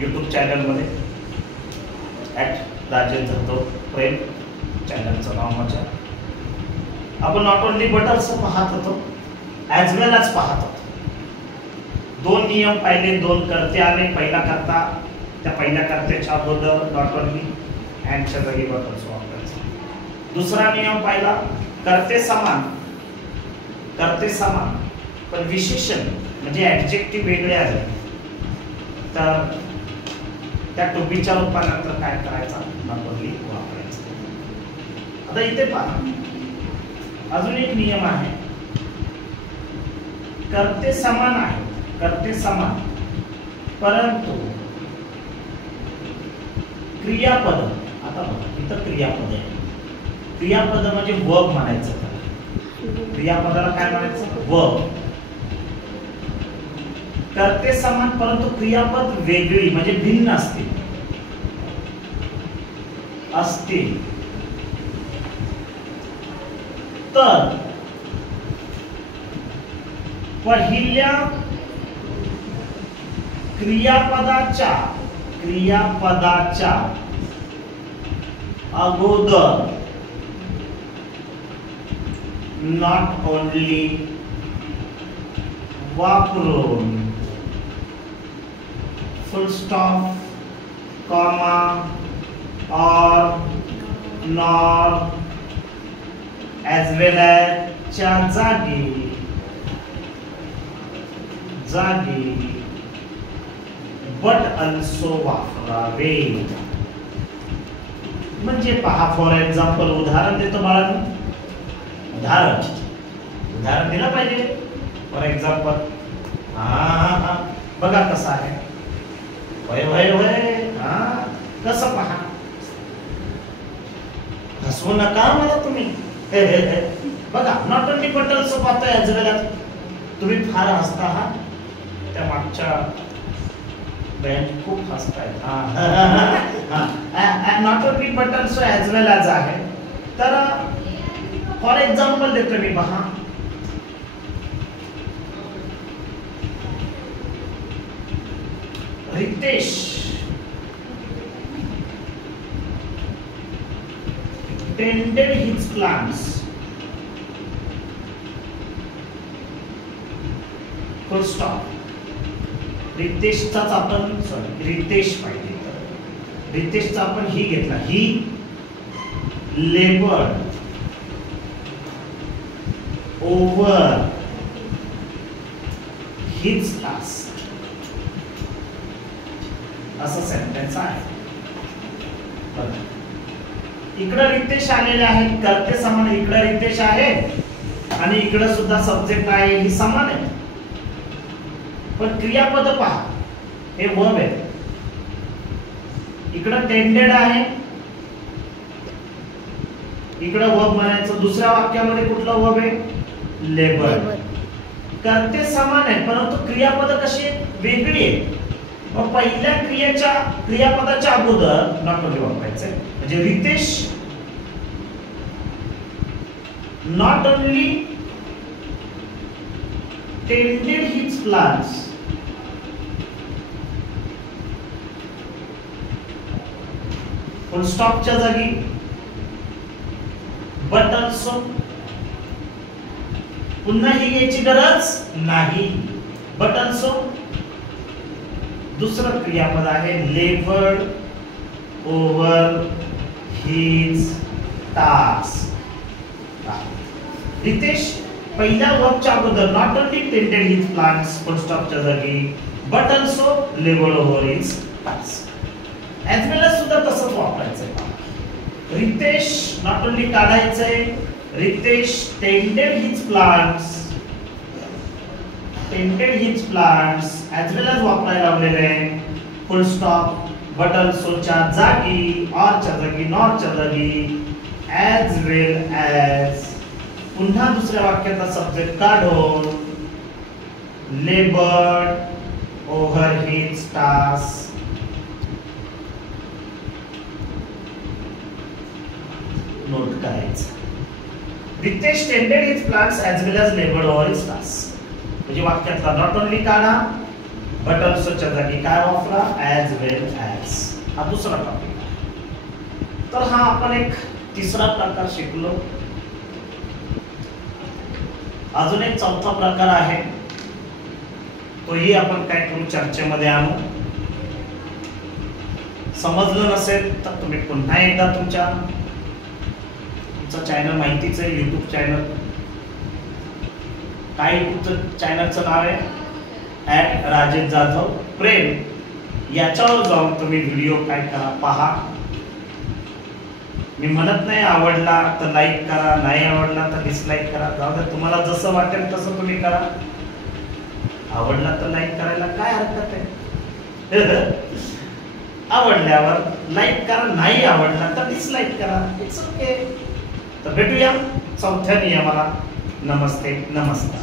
YouTube चॅनलमध्ये @राजेंद्र प्रेम चॅनलचं नाव माझ्या. आपण नॉट ओनली बटर्स पाहत होतो ॲज वेल ॲज पाहत होतो. दोन नियम पाहिले, दोन कर्ते आले. पहिला करता, त्या पहिल्या कर्त्याच्या अगोदर नॉट ओनली अँडच्या जागी बटर्स वापरायचा. दुसरा नियम पाहिला, कर्ते समान पण विशेषण म्हणजे ॲडजेक्टिव्ह वेगळे आले तर त्या टू बीच्या रूपानंतर काय करायचा, नॉट ओनली वापरायचा. आता इथे पहा, अजून एक नियम आहे. कर्ते समान आहे, कर्ते समान, परंतु क्रियापद. आता बघा इथं क्रियापद आहे. क्रियापद म्हणजे वर्ब म्हणायचं. क्रियापदाला काय म्हणायचं, वर्ब. कर्ते समान परंतु क्रियापद वेगळी म्हणजे भिन्न असतील तर पहिल्या क्रियापदाच्या अगोदर नॉट ओनली वापरून फुल स्टॉप, कॉमा और नॉर ॲज वेल ॲज च्या जागी बट अल्सो वापरावे. म्हणजे पहा, फॉर एक्झाम्पल उदाहरण देतो बाळांनो. उदाहरण दिलं पाहिजे. फॉर एक्झाम्पल बघा कसं आहे. वय कसं पहा, हसवू नका मला तुम्ही. बघा, नॉट ओनली बट अल्सो पाहतोय ॲज वेल ॲज. तुम्ही फार हसता आहात, त्या मागच्या बँड खूप हसतायत. Not only but also as well as आहे. तर फॉर एक्झाम्पल देतो मी. पहा, Riteish tended his plants. Full stop. रितेशचाच आपण रितेश पाहिजे तर रितेशचा आपण ही घेतला. ही labored over his task. असं सेंटेन्स आहे. इकडे रितेश आलेले आहे, कर्ते समान. इकडे रितेश आहे आणि इकडे सुद्धा सब्जेक्ट आहे, ही समान आहे. पण क्रियापद पहा, हे वर्ब आहे. इकडे टेंडेड आहे, इकडे वर्ब म्हणायचं. दुसऱ्या वाक्यामध्ये कुठलं वर्ब आहे, लेबर. कर्ते समान आहे परंतु क्रियापद कशी वेगळी आहे. मग पहिल्या क्रियापदाच्या अगोदर नॉट ओनली वापरायचं. म्हणजे Ritesh not only tended his plants full स्टॉपच्या जागी बट अल्सो. पुन्हा ही याची गरज नाही. बट अल्सो दुसरं क्रियापद आहे, laboured over his task. Ritesh पहिल्या वर्बच्या अगोदर not only tended his plants full स्टॉपच्या जागी but also laboured over his task. As well as सुद्धा तसंच वापरायचंय. रितेश नॉट ओनली काढायचंय. Ritesh tended his plants as well as वापरायला लावलेले आहे. फुल स्टॉप, बट अल्सोच्या जागी, ऑरच्या जागी, नॉटच्या जागी, ॲज वेल ॲज. पुन्हा दुसऱ्या वाक्याचा सब्जेक्ट काढून laboured over his task. Note करायचं. Ritesh tended his plants as well as laboured over his task. म्हणजे वाक्यातला नॉट ओनली काढा, बटन्सच्या जागी काय वापरा, ॲज वेल ॲज. हा दुसरा टॉपिक. तर हा आपण एक तिसरा प्रकार शिकलो. अजून एक चौथा प्रकार आहे, तोही आपण काय करू, चर्चेमध्ये आणू. समजलं नसेल तर तुम्ही पुन्हा एकदा तुमचं चॅनल माहितीच आहे, युट्यूब चॅनल. काय युट्यूबचं चॅनलचं नाव आहे, @राजेश जाधव प्रेम. याच्यावर जाऊन तुम्ही व्हिडिओ काय करा, पहा. मी म्हणत नाही आवडला तर लाईक करा, नाही आवडला तर डिसलाईक करा, जाऊ दे, तुम्हाला जसं वाटेल तसं तुम्ही करा. आवडला तर लाईक करायला काय हरकत आहे. आवडल्यावर लाईक करा, नाही आवडला तर डिसलाईक करा, इट्स ओके. तर भेटूया चौथ्या नियमाला. नमस्ते, नमस्कार.